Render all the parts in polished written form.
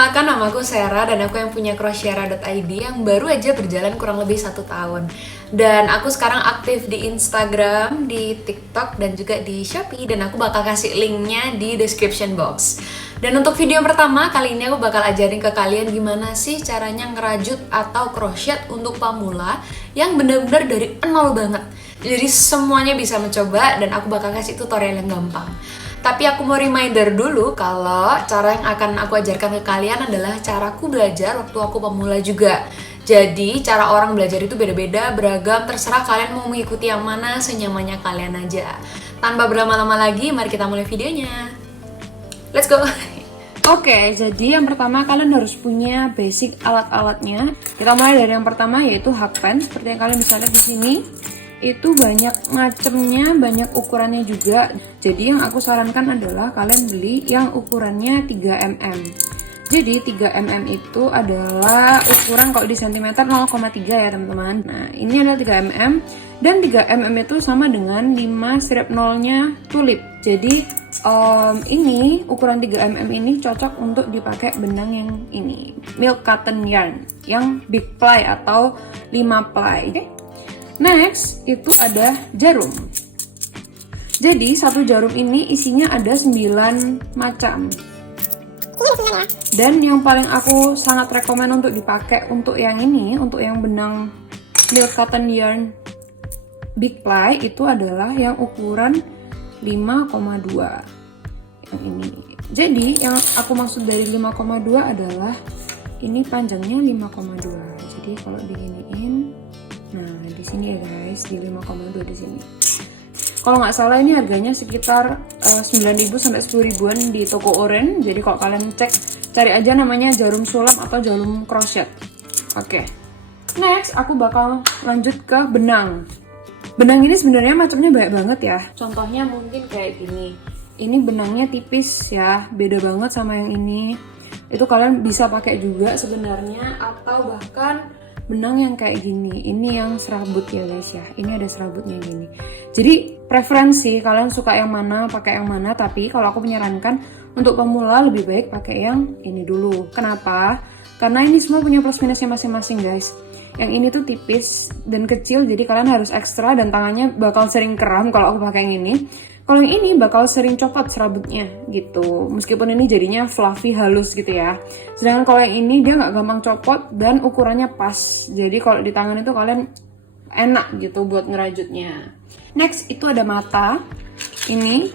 Perkenalkan, nama aku Sarah dan aku yang punya Crochetera.id yang baru aja berjalan kurang lebih 1 tahun. Dan aku sekarang aktif di Instagram, di TikTok, dan juga di Shopee. Dan aku bakal kasih linknya di description box. Dan untuk video yang pertama, kali ini aku bakal ajarin ke kalian gimana sih caranya ngerajut atau crochet untuk pemula yang benar-benar dari nol banget. Jadi semuanya bisa mencoba dan aku bakal kasih tutorial yang gampang. Tapi aku mau reminder dulu kalau cara yang akan aku ajarkan ke kalian adalah caraku belajar waktu aku pemula juga. Jadi cara orang belajar itu beda-beda, beragam, terserah kalian mau mengikuti yang mana, senyamannya kalian aja. Tanpa berlama-lama lagi, mari kita mulai videonya. Let's go! Oke, jadi yang pertama kalian harus punya basic alat-alatnya. Kita mulai dari yang pertama yaitu hakpen. Seperti yang kalian bisa lihat di sini, itu banyak macamnya, banyak ukurannya juga. Jadi yang aku sarankan adalah kalian beli yang ukurannya 3 mm. Jadi 3 mm itu adalah ukuran kalau di cm 0,3 ya teman-teman. Nah ini adalah 3 mm dan 3 mm itu sama dengan 5 strip nolnya tulip. Jadi ini ukuran 3 mm ini cocok untuk dipakai benang yang ini, milk cotton yarn yang big ply atau 5 ply. Okay? Next, itu ada jarum. Jadi, satu jarum ini isinya ada 9 macam. Dan yang paling aku sangat rekomen untuk dipakai untuk yang ini, untuk yang benang milk cotton yarn big ply itu adalah yang ukuran 5,2. Yang ini. Jadi, yang aku maksud dari 5,2 adalah ini panjangnya 5,2. Jadi, kalau diginiin, nah di sini ya guys, di 5,2 di sini. Kalau nggak salah ini harganya sekitar 9.000 sampai 10.000-an di toko Oren. Jadi kalau kalian cek, cari aja namanya jarum sulam atau jarum crochet. Oke. Next, aku bakal lanjut ke benang. Benang ini sebenarnya macamnya banyak banget ya. Contohnya mungkin kayak gini. Ini benangnya tipis ya, beda banget sama yang ini. Itu kalian bisa pakai juga sebenarnya, atau bahkan benang yang kayak gini, ini yang serabut ya guys ya, ini ada serabutnya gini. Jadi preferensi kalian suka yang mana, pakai yang mana. Tapi kalau aku menyarankan untuk pemula lebih baik pakai yang ini dulu. Kenapa? Karena ini semua punya plus minusnya masing-masing guys. Yang ini tuh tipis dan kecil, jadi kalian harus ekstra dan tangannya bakal sering kram kalau aku pakai yang ini. Kalau yang ini bakal sering copot serabutnya gitu, meskipun ini jadinya fluffy halus gitu ya. Sedangkan kalau yang ini dia nggak gampang copot dan ukurannya pas. Jadi kalau di tangan itu kalian enak gitu buat ngerajutnya. Next itu ada mata ini.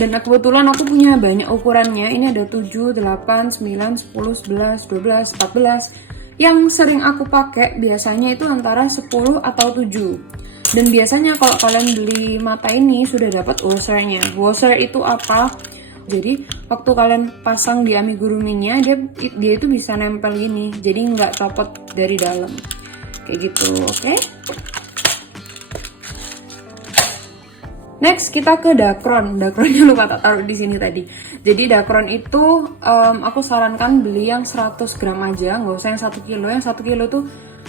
Dan kebetulan aku punya banyak ukurannya. Ini ada 7, 8, 9, 10, 11, 12, 14. Yang sering aku pakai biasanya itu antara 10 atau 7. Dan biasanya kalau kalian beli mata ini sudah dapat washernya. Washer itu apa? Jadi waktu kalian pasang di amiguruminya, dia itu bisa nempel gini. Jadi nggak copot dari dalam. Kayak gitu, oke? Next kita ke dakron. Dakronnya lupa tak taruh di sini tadi. Jadi dakron itu aku sarankan beli yang 100 gram aja, nggak usah yang 1 kilo. Yang 1 kilo tuh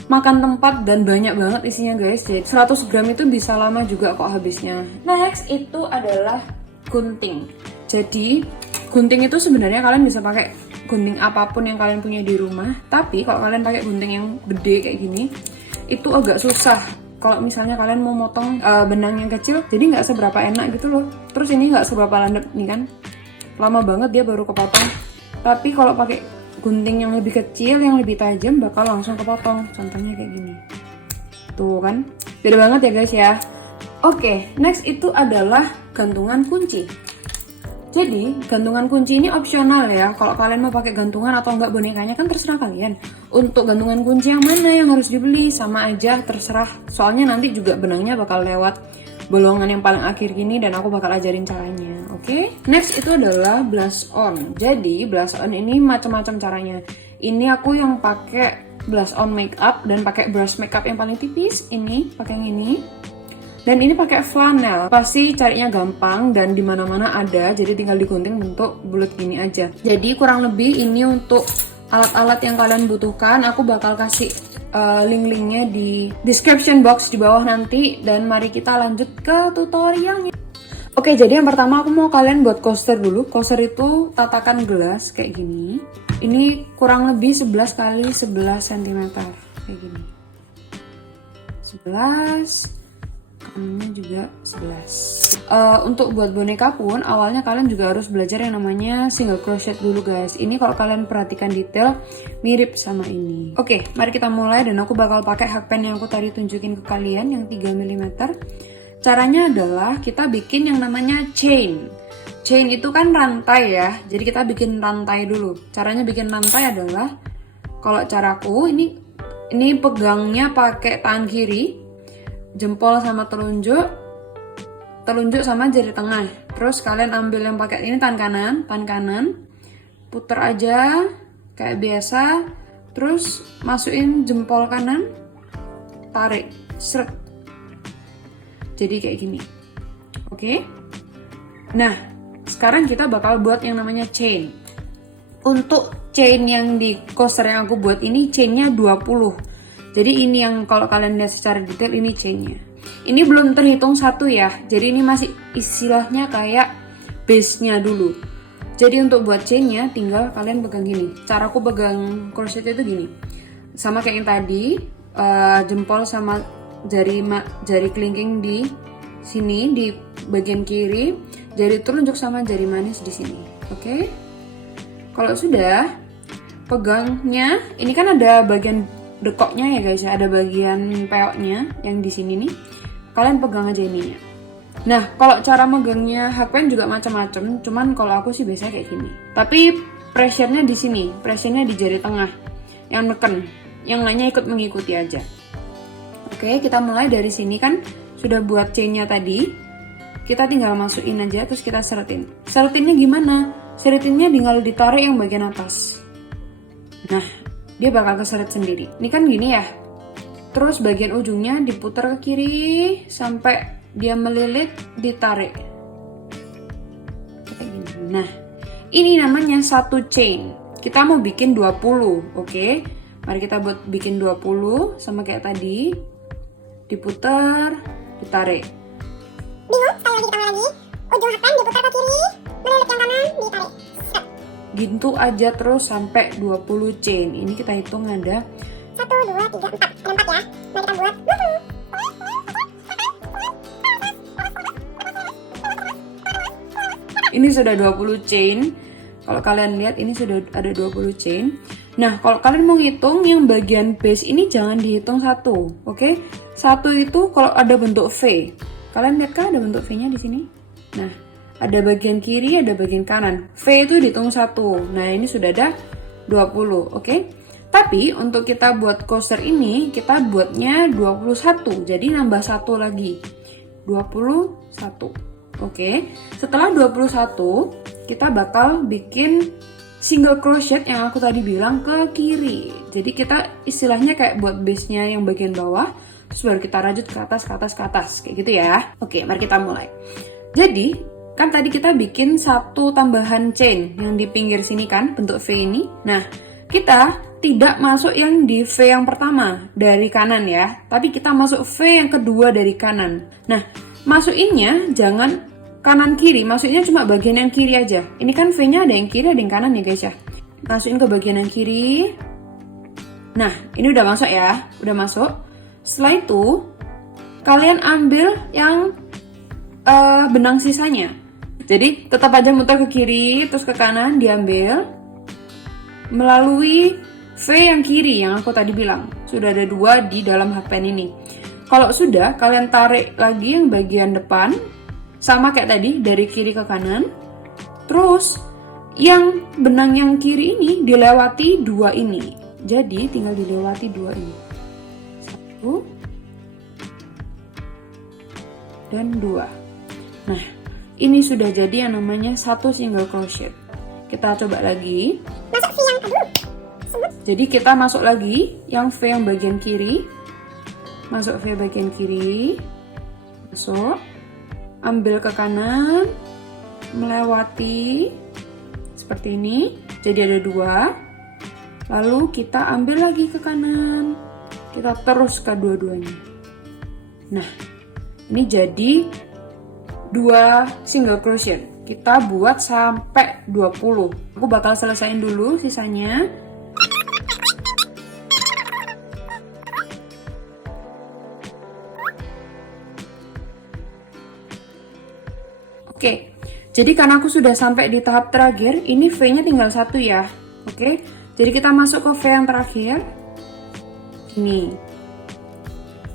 makan tempat dan banyak banget isinya guys. Jadi 100 gram itu bisa lama juga kok habisnya. Next itu adalah gunting. Jadi gunting itu sebenarnya kalian bisa pakai gunting apapun yang kalian punya di rumah. Tapi kalau kalian pakai gunting yang gede kayak gini, itu agak susah. Kalau misalnya kalian mau motong benang yang kecil, jadi nggak seberapa enak gitu loh. Terus ini nggak seberapa landep nih kan, lama banget dia baru kepotong. Tapi kalau pakai gunting yang lebih kecil, yang lebih tajam, bakal langsung kepotong. Contohnya kayak gini. Tuh kan, beda banget ya guys ya. Oke, next itu adalah gantungan kunci. Jadi, gantungan kunci ini opsional ya. Kalau kalian mau pakai gantungan atau enggak bonekanya kan terserah kalian. Untuk gantungan kunci yang mana yang harus dibeli, sama aja terserah. Soalnya nanti juga benangnya bakal lewat bolongan yang paling akhir gini dan aku bakal ajarin caranya, oke? Next itu adalah blush on. Jadi blush on ini macam-macam caranya. Ini aku yang pakai blush on makeup dan pakai brush makeup yang paling tipis. Ini pakai yang ini. Dan ini pakai flanel. Pasti carinya gampang dan dimana-mana ada. Jadi tinggal digunting bentuk bulat gini aja. Jadi kurang lebih ini untuk alat-alat yang kalian butuhkan. Aku bakal kasih link-linknya di description box di bawah nanti. Dan mari kita lanjut ke tutorialnya. Oke, jadi yang pertama aku mau kalian buat coaster dulu. Coaster itu tatakan gelas kayak gini. Ini kurang lebih 11 kali 11 cm kayak gini. 11, kanannya juga 11. Untuk buat boneka pun awalnya kalian juga harus belajar yang namanya single crochet dulu guys. Ini kalau kalian perhatikan detail mirip sama ini. Oke, mari kita mulai dan aku bakal pakai hakpen yang aku tadi tunjukin ke kalian yang 3 mm. Caranya adalah kita bikin yang namanya chain. Chain itu kan rantai ya, jadi kita bikin rantai dulu. Caranya bikin rantai adalah, kalau caraku ini pegangnya pakai tangan kiri, jempol sama telunjuk sama jari tengah. Terus kalian ambil yang pakai ini tangan kanan, puter aja kayak biasa. Terus masukin jempol kanan, tarik, seret. Jadi kayak gini. Oke? Nah, sekarang kita bakal buat yang namanya chain. Untuk chain yang di coaster yang aku buat ini chainnya 20. Jadi ini yang kalau kalian lihat secara detail ini chainnya. Ini belum terhitung satu ya. Jadi ini masih istilahnya kayak base-nya dulu. Jadi untuk buat chainnya tinggal kalian pegang gini. Caraku pegang crochet itu gini. Sama kayak yang tadi, jempol sama jari kelingking di sini di bagian kiri, jari telunjuk sama jari manis di sini. Oke? Kalau sudah, pegangnya, ini kan ada bagian dekoknya ya guys ya, ada bagian peoknya yang di sini nih. Kalian pegang aja ininya. Nah, kalau cara megangnya hakpen juga macam-macam, cuman kalau aku sih biasanya kayak gini. Tapi pressure-nya di sini, pressure-nya di jari tengah yang neken, yang lainnya ikut mengikuti aja. Oke, kita mulai dari sini kan sudah buat chainnya tadi. Kita tinggal masukin aja, terus kita seretin. Seretinnya gimana? Seretinnya tinggal ditarik yang bagian atas. Nah, dia bakal keseret sendiri. Ini kan gini ya. Terus bagian ujungnya diputar ke kiri sampai dia melilit, ditarik. Kayak gini. Nah, ini namanya satu chain. Kita mau bikin 20, oke? Mari kita buat bikin 20 sama kayak tadi. Diputar, ditarik. Bingung? Sekali lagi ditambah lagi. Ujung hakpen diputar ke kiri, melilit yang kanan, ditarik. Set. Gitu aja terus sampai 20 chain. Ini kita hitung ada 1, 2, 3, 4. Ada 4 ya. Mari kita buat. Ini sudah 20 chain. Kalau kalian lihat ini sudah ada 20 chain. Nah, kalau kalian mau ngitung yang bagian base ini jangan dihitung satu, oke? Satu itu kalau ada bentuk V. Kalian lihat kan ada bentuk V-nya di sini? Nah, ada bagian kiri, ada bagian kanan. V itu dihitung satu. Nah, ini sudah ada 20, oke? Tapi untuk kita buat coaster ini, kita buatnya 21. Jadi nambah satu lagi. 21. Oke, setelah 21 kita bakal bikin single crochet yang aku tadi bilang ke kiri. Jadi kita istilahnya kayak buat base-nya yang bagian bawah, terus baru kita rajut ke atas, ke atas, ke atas, kayak gitu ya. Oke, mari kita mulai. Jadi, kan tadi kita bikin satu tambahan chain yang di pinggir sini kan, bentuk V ini. Nah, kita tidak masuk yang di V yang pertama dari kanan ya, tapi kita masuk V yang kedua dari kanan. Nah, masukinnya jangan kanan kiri, maksudnya cuma bagian yang kiri aja. Ini kan V-nya ada yang kiri, ada yang kanan ya guys ya. Masukin ke bagian yang kiri. Nah, ini udah masuk ya, udah masuk. Setelah itu, kalian ambil yang benang sisanya. Jadi tetap aja muter ke kiri, terus ke kanan diambil melalui V yang kiri yang aku tadi bilang. Sudah ada 2 di dalam hakpen ini. Kalau sudah, kalian tarik lagi yang bagian depan. Sama kayak tadi, dari kiri ke kanan. Terus, yang benang yang kiri ini dilewati 2 ini. Jadi, tinggal dilewati 2 ini. 1 dan 2. Nah, ini sudah jadi yang namanya satu single crochet. Kita coba lagi. Masuk V yang aduh. Jadi, kita masuk lagi yang V yang bagian kiri. Masuk V bagian kiri. Masuk. Ambil ke kanan, melewati seperti ini, jadi ada 2. Lalu kita ambil lagi ke kanan, kita terus ke dua-duanya. Nah, ini jadi 2 single crochet. kita buat sampai 20. Aku bakal selesain dulu sisanya. Oke, jadi karena aku sudah sampai di tahap terakhir, ini V-nya tinggal 1 ya. Oke, jadi kita masuk ke V yang terakhir. Ini.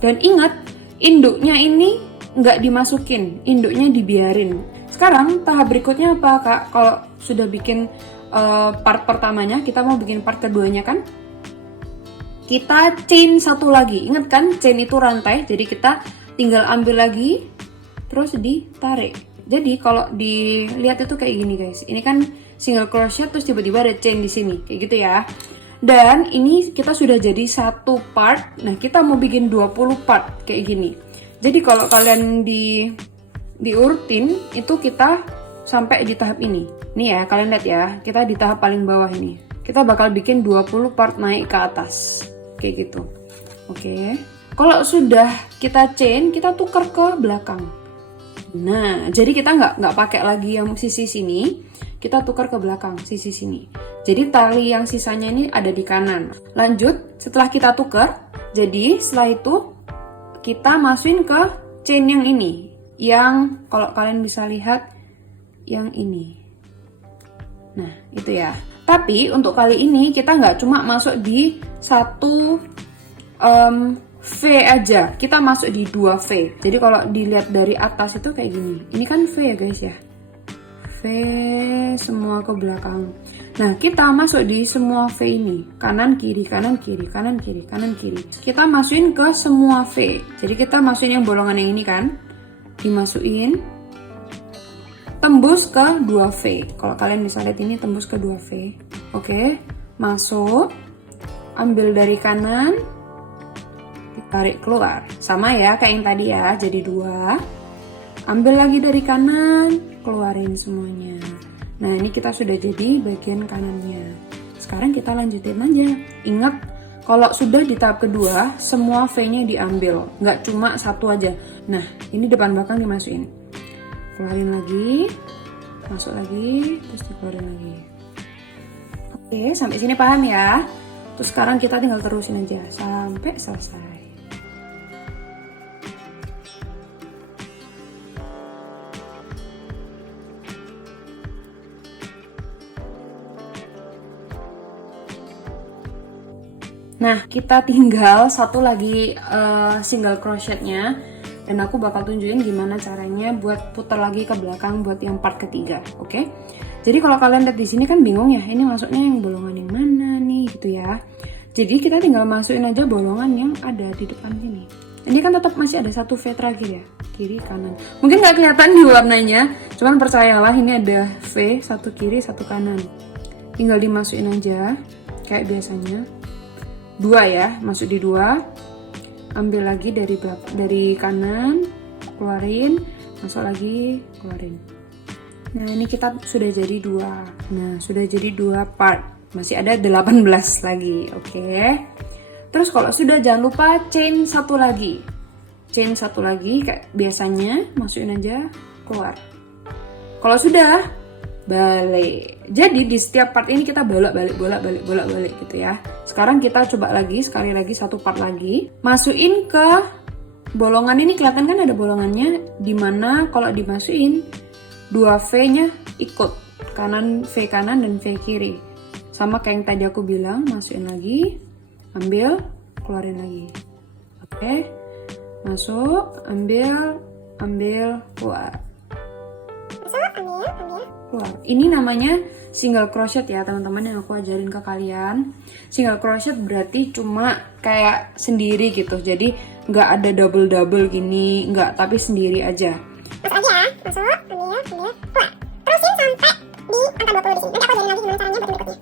Dan ingat, induknya ini nggak dimasukin, induknya dibiarin. Sekarang tahap berikutnya apa Kak? Kalau sudah bikin part pertamanya, kita mau bikin part keduanya kan? Kita chain satu lagi. Ingat kan, chain itu rantai, jadi kita tinggal ambil lagi, terus ditarik. Jadi kalau dilihat itu kayak gini guys. Ini kan single crochet terus tiba-tiba ada chain di sini, kayak gitu ya. Dan ini kita sudah jadi satu part. Nah, kita mau bikin 20 part kayak gini. Jadi kalau kalian diurutin itu kita sampai di tahap ini. Nih ya, kalian lihat ya. Kita di tahap paling bawah ini. Kita bakal bikin 20 part naik ke atas. Kayak gitu. Oke. Kalau sudah kita chain, kita tukar ke belakang. Nah, jadi kita nggak pakai lagi yang sisi sini, kita tukar ke belakang sisi sini. Jadi tali yang sisanya ini ada di kanan. Lanjut, setelah kita tukar, jadi setelah itu kita masukin ke chain yang ini, yang kalau kalian bisa lihat yang ini. Nah, itu ya. Tapi untuk kali ini kita nggak cuma masuk di satu V aja, kita masuk di 2 V. Jadi kalau dilihat dari atas itu kayak gini. Ini kan V ya guys ya. V semua ke belakang. Nah, kita masuk di semua V ini. Kanan, kiri, kanan, kiri, kanan, kiri, kanan, kiri. Kita masukin ke semua V. Jadi kita masukin yang bolongan yang ini kan. Dimasukin. Tembus ke 2 V. Kalau kalian bisa lihat ini tembus ke 2 V. Oke, masuk. Ambil dari kanan. Tarik keluar, sama ya kayak yang tadi ya, jadi 2. Ambil lagi dari kanan, keluarin semuanya. Nah, ini kita sudah jadi bagian kanannya. Sekarang kita lanjutin aja. Ingat, kalau sudah di tahap kedua, semua V-nya diambil, nggak cuma satu aja. Nah, ini depan belakang dimasukin. Keluarin lagi, masuk lagi, terus dikeluarin lagi. Oke, sampai sini paham ya? Terus sekarang kita tinggal terusin aja sampai selesai. Nah, kita tinggal satu lagi single crochetnya, dan aku bakal tunjukin gimana caranya buat putar lagi ke belakang buat yang part ketiga, oke? Jadi kalau kalian lihat di sini kan bingung ya, ini masuknya yang bolongan yang mana nih gitu ya. Jadi kita tinggal masukin aja bolongan yang ada di depan sini. Ini kan tetap masih ada satu V terakhir ya, kiri kanan. Mungkin nggak kelihatan di warnanya, cuman percayalah ini ada V, satu kiri satu kanan. Tinggal dimasukin aja kayak biasanya. 2 ya, masuk di 2. Ambil lagi dari kanan, keluarin, masuk lagi, keluarin. Nah, ini kita sudah jadi 2. Nah, sudah jadi 2 part. Masih ada 18 lagi, oke. Terus kalau sudah, jangan lupa chain satu lagi. Chain satu lagi kayak biasanya, masukin aja, keluar. Kalau sudah, balik. Jadi di setiap part ini kita bolak-balik gitu ya. Sekarang kita coba lagi, sekali lagi satu part lagi. Masukin ke bolongan ini, kelihatan kan ada bolongannya, dimana kalau dimasukin 2 V-nya ikut. V kanan dan V kiri. Sama kayak yang tadi aku bilang, masukin lagi, ambil, keluarin lagi. Oke. Masuk, ambil, keluar. Keluar. Ini namanya single crochet ya teman-teman, yang aku ajarin ke kalian. Single crochet berarti cuma kayak sendiri gitu, jadi nggak ada double gini, nggak, tapi sendiri aja. Masuk aja, masuk, ambil, keluar. Terusin sampai di angka 20 di sini. Nanti aku ajarin lagi gimana caranya buat berikutnya.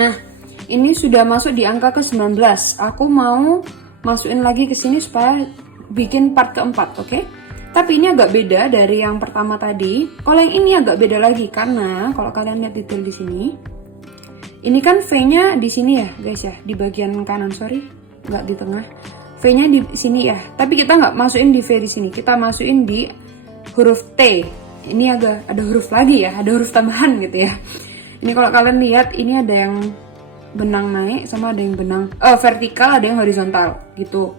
Nah, ini sudah masuk di angka ke-19. Aku mau masukin lagi ke sini supaya bikin part keempat, oke? Tapi ini agak beda dari yang pertama tadi. Kalau yang ini agak beda lagi karena kalau kalian lihat detail di sini, ini kan V-nya di sini ya, guys ya, di bagian kanan, sorry, nggak di tengah. V V-nya di sini ya, tapi kita nggak masukin di V di sini, kita masukin di huruf T. Ini agak ada huruf lagi ya, ada huruf tambahan gitu ya. Ini kalau kalian lihat, ini ada yang benang naik sama ada yang benang vertikal, ada yang horizontal gitu.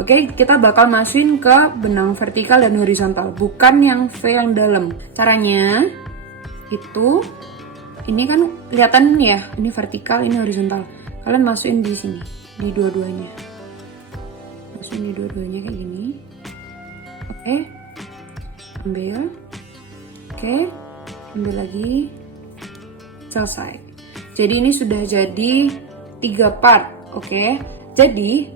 Oke, kita bakal masukin ke benang vertikal dan horizontal, bukan yang V yang dalam. Caranya itu, ini kan kelihatan ya, ini vertikal, ini horizontal. Kalian masukin di sini, di dua-duanya. Masukin di dua-duanya kayak gini. Oke, ambil. Oke, ambil lagi. Selesai. Jadi ini sudah jadi 3 part. Oke. Jadi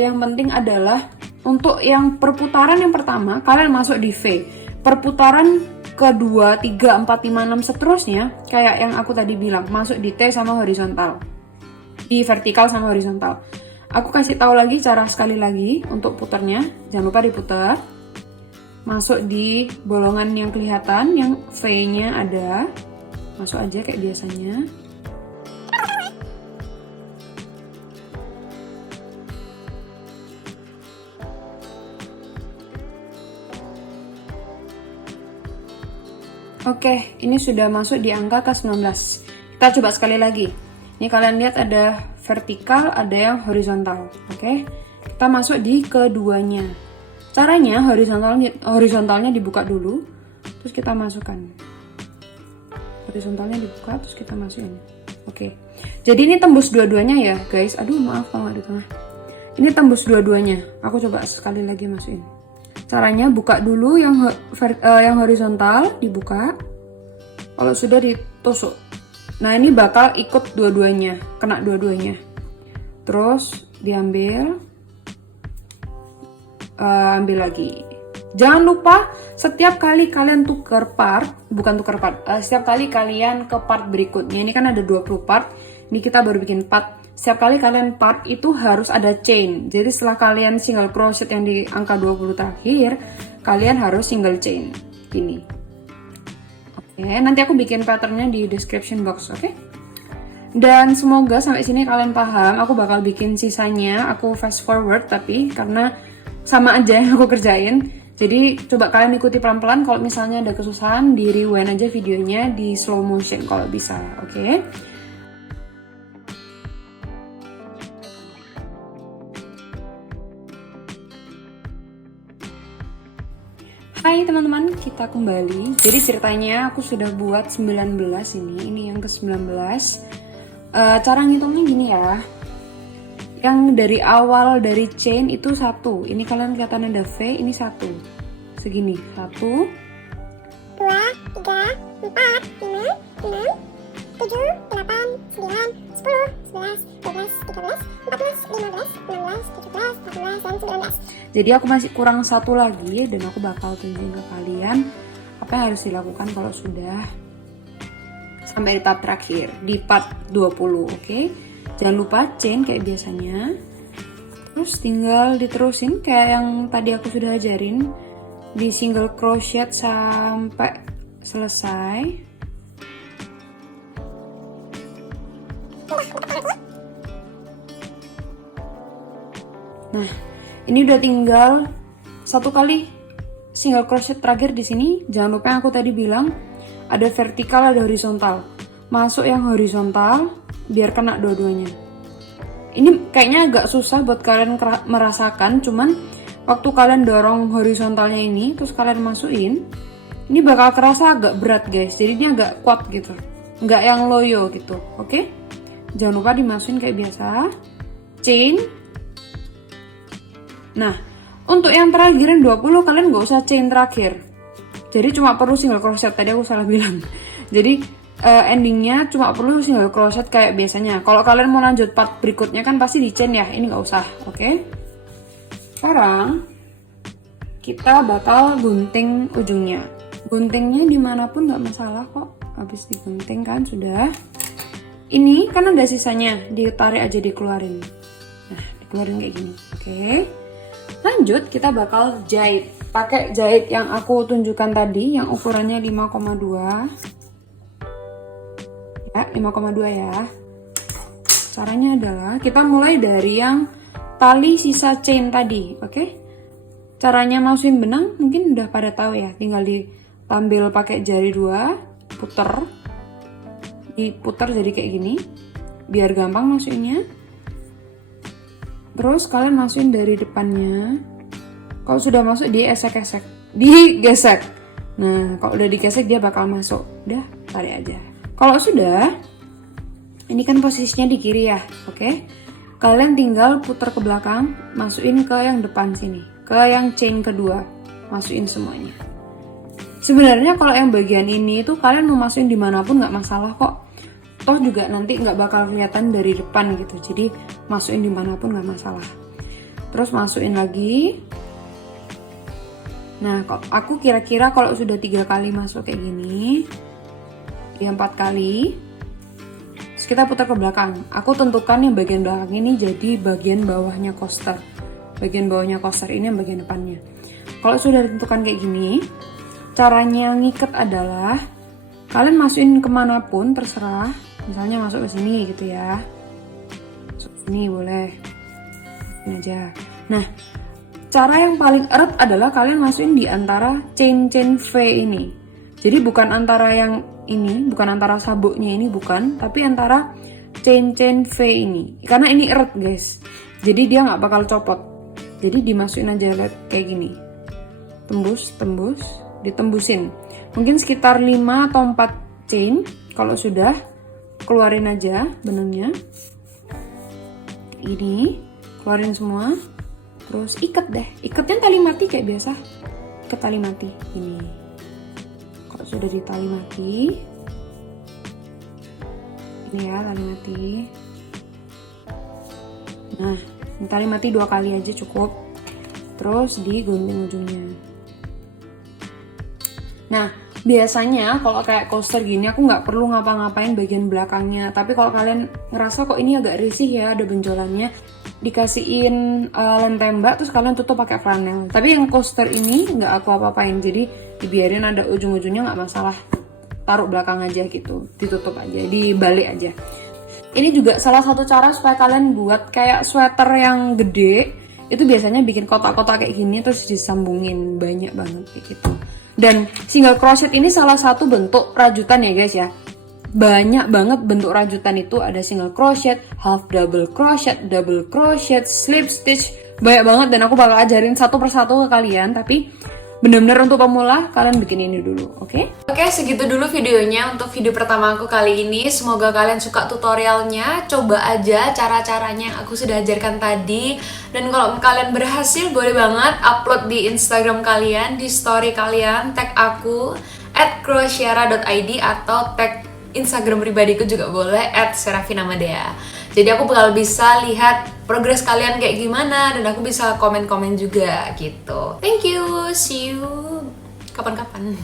yang penting adalah untuk yang perputaran yang pertama kalian masuk di V. Perputaran kedua, 3, 4, 5, 6 seterusnya kayak yang aku tadi bilang, masuk di T sama horizontal. Di vertikal sama horizontal. Aku kasih tahu lagi cara sekali lagi untuk putarnya. Jangan lupa diputar. Masuk di bolongan yang kelihatan, yang V-nya ada. Masuk aja kayak biasanya. Oke, ini sudah masuk di angka ke-19. Kita coba sekali lagi. Ini kalian lihat ada vertikal, ada yang horizontal. Oke, kita masuk di keduanya. Caranya horizontalnya dibuka dulu, terus kita masukkan. Horizontalnya dibuka, terus kita masukin. Oke, jadi ini tembus dua-duanya ya guys. Aduh maaf kalau nggak di tengah. Ini tembus dua-duanya. Aku coba sekali lagi masukin. Caranya buka dulu yang horizontal, dibuka. Kalau sudah ditusuk. Nah ini bakal ikut dua-duanya, kena dua-duanya. Terus diambil, ambil lagi. Jangan lupa setiap kali kalian tukar part, setiap kali kalian ke part berikutnya. Ini kan ada 20 part. Ini kita baru bikin part. Setiap kali kalian part itu harus ada chain. Jadi setelah kalian single crochet yang di angka 20 terakhir, kalian harus single chain. Gini. Oke, nanti aku bikin patternnya di description box, oke? Dan semoga sampai sini kalian paham. Aku bakal bikin sisanya, aku fast forward tapi karena sama aja yang aku kerjain. Jadi coba kalian ikuti pelan-pelan. Kalau misalnya ada kesusahan, di rewind aja videonya di slow motion kalau bisa, oke? Hai teman-teman, kita kembali. Jadi ceritanya aku sudah buat 19 ini yang ke-19. Cara ngitungnya gini ya. Yang dari awal dari chain itu 1. Ini kalian kelihatan ada V, ini 1. Segini, 1 2, 3, 4, 5, 6, 7, 8, 9, 10, 11, 12, 13, 14, 15, 16, 17, 18, dan 19. Jadi aku masih kurang 1 lagi dan aku bakal tunjukin ke kalian apa yang harus dilakukan kalau sudah sampai di tahap terakhir, di part 20, oke? Jangan lupa chain kayak biasanya. Terus tinggal diterusin kayak yang tadi aku sudah ajarin, di single crochet sampai selesai. Nah, ini udah tinggal 1 kali single crochet terakhir di sini. Jangan lupa yang aku tadi bilang ada vertikal, ada horizontal. Masuk yang horizontal biar kena dua-duanya. Ini kayaknya agak susah buat kalian merasakan, cuman waktu kalian dorong horizontalnya ini terus kalian masukin, ini bakal kerasa agak berat guys. Jadi ini agak kuat gitu, nggak yang loyo gitu, oke? Jangan lupa dimasukin kayak biasa, chain. Nah, untuk yang terakhir yang 20 kalian nggak usah chain terakhir. Jadi cuma perlu single crochet, tadi aku salah bilang. Jadi endingnya cuma perlu single crochet kayak biasanya. Kalau kalian mau lanjut part berikutnya kan pasti di chain ya, ini nggak usah, oke? Sekarang kita bakal gunting ujungnya. Guntingnya dimanapun nggak masalah kok. Habis digunting kan sudah. Ini kan ada sisanya, ditarik aja dikeluarin. Nah, dikeluarin kayak gini, oke? Lanjut kita bakal jahit. Pakai jahit yang aku tunjukkan tadi, yang ukurannya 5,2. Ya, 5,2 ya. Caranya adalah kita mulai dari yang tali sisa chain tadi, oke? Caranya masukin benang mungkin udah pada tahu ya, tinggal diambil pakai jari 2, diputar jadi kayak gini, biar gampang masukinnya. Terus kalian masukin dari depannya. Kalau sudah masuk digesek. Nah, kalau udah digesek dia bakal masuk. Udah, tarik aja. Kalau sudah, ini kan posisinya di kiri ya, oke? Kalian tinggal putar ke belakang, masukin ke yang depan sini, ke yang chain kedua, masukin semuanya. Sebenarnya kalau yang bagian ini itu kalian mau masukin dimanapun nggak masalah kok. Toh juga nanti nggak bakal kelihatan dari depan gitu, jadi masukin dimanapun nggak masalah. Terus masukin lagi. Nah, aku kira-kira kalau sudah 3 kali masuk kayak gini, ya 4 kali, terus kita putar ke belakang. Aku tentukan yang bagian belakang ini jadi bagian bawahnya coaster. Bagian bawahnya coaster ini yang bagian depannya. Kalau sudah ditentukan kayak gini, caranya ngikat adalah kalian masukin kemanapun terserah. Misalnya masuk ke sini gitu ya. Masuk ke sini boleh. Ini aja. Nah, cara yang paling erat adalah kalian masukin di antara chain-chain V ini. Jadi bukan antara yang ini, bukan antara sabuknya ini, bukan, tapi antara chain-chain V ini. Karena ini erat guys. Jadi dia nggak bakal copot. Jadi dimasukin aja kayak gini. Tembus, ditembusin. Mungkin sekitar 5 atau 4 chain. Kalau sudah, keluarin aja benangnya. Ini, keluarin semua. Terus ikat deh. Ikatnya tali mati kayak biasa. Ikat tali mati. Ini. Kalau sudah di tali mati. Ini ya tali mati. Nah, tali mati 2 kali aja cukup. Terus digunting ujungnya. Nah, biasanya kalau kayak coaster gini aku nggak perlu ngapa-ngapain bagian belakangnya. Tapi kalau kalian ngerasa kok ini agak risih ya, ada benjolannya, dikasihin lem tembak terus kalian tutup pakai flanel. Tapi yang coaster ini nggak aku apa-apain, jadi dibiarin ada ujung-ujungnya, nggak masalah. Taruh belakang aja gitu, ditutup aja, dibalik aja. Ini juga salah satu cara supaya kalian buat kayak sweater yang gede. Itu biasanya bikin kotak-kotak kayak gini terus disambungin banyak banget kayak gitu. Dan single crochet ini salah satu bentuk rajutan ya guys ya. Banyak banget bentuk rajutan itu, ada single crochet, half double crochet, slip stitch, banyak banget, dan aku bakal ajarin satu persatu ke kalian. Tapi benar-benar untuk pemula kalian bikin ini dulu, oke? Oke, segitu dulu videonya untuk video pertama aku kali ini. Semoga kalian suka tutorialnya. Coba aja cara-caranya yang aku sudah ajarkan tadi. Dan kalau kalian berhasil, boleh banget upload di Instagram kalian, di story kalian, tag aku @crochetara.id atau tag Instagram pribadiku juga boleh @serafinamadea. Jadi aku bakal bisa lihat progres kalian kayak gimana, dan aku bisa komen-komen juga gitu. Thank you, see you kapan-kapan.